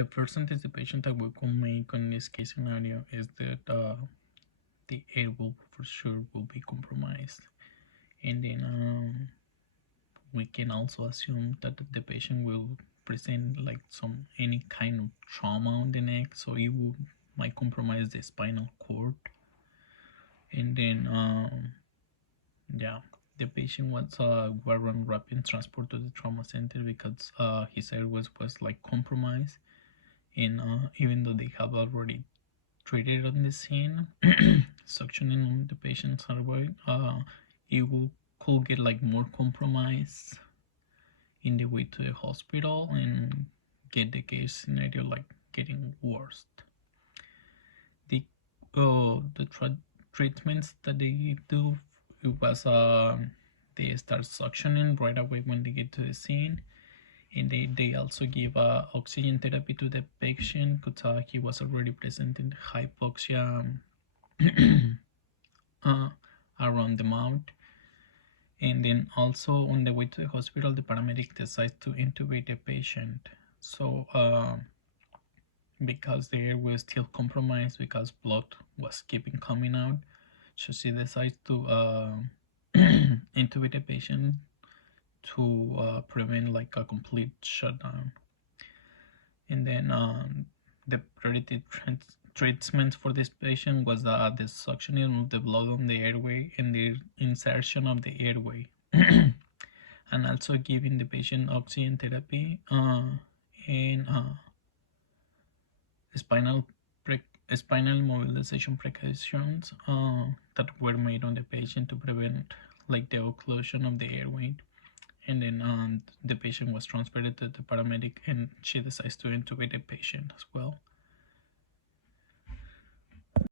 The first anticipation that we can make on this case scenario is that the air will for sure will be compromised, and then we can also assume that the patient will present like any kind of trauma on the neck, so it will might compromise the spinal cord. And then yeah, the patient were on rapid transport to the trauma center because his airways was like compromised, and even though they have already treated on the scene suctioning on the patient's airway, it could get like more compromised in the way to the hospital and get the case scenario like getting worse. The treatments that they do, it was they start suctioning right away when they get to the scene, and they also give oxygen therapy to the patient because he was already presenting hypoxia around the mouth. And then also on the way to the hospital, the paramedic decides to intubate the patient. So because the air was still compromised, because blood was keeping coming out, so she decides to intubate the patient to prevent like a complete shutdown. And then the priority treatment for this patient was the suctioning of the blood on the airway and the insertion of the airway, and also giving the patient oxygen therapy and spinal mobilization precautions that were made on the patient to prevent like the occlusion of the airway. And then the patient was transferred to the paramedic, and she decides to intubate the patient as well.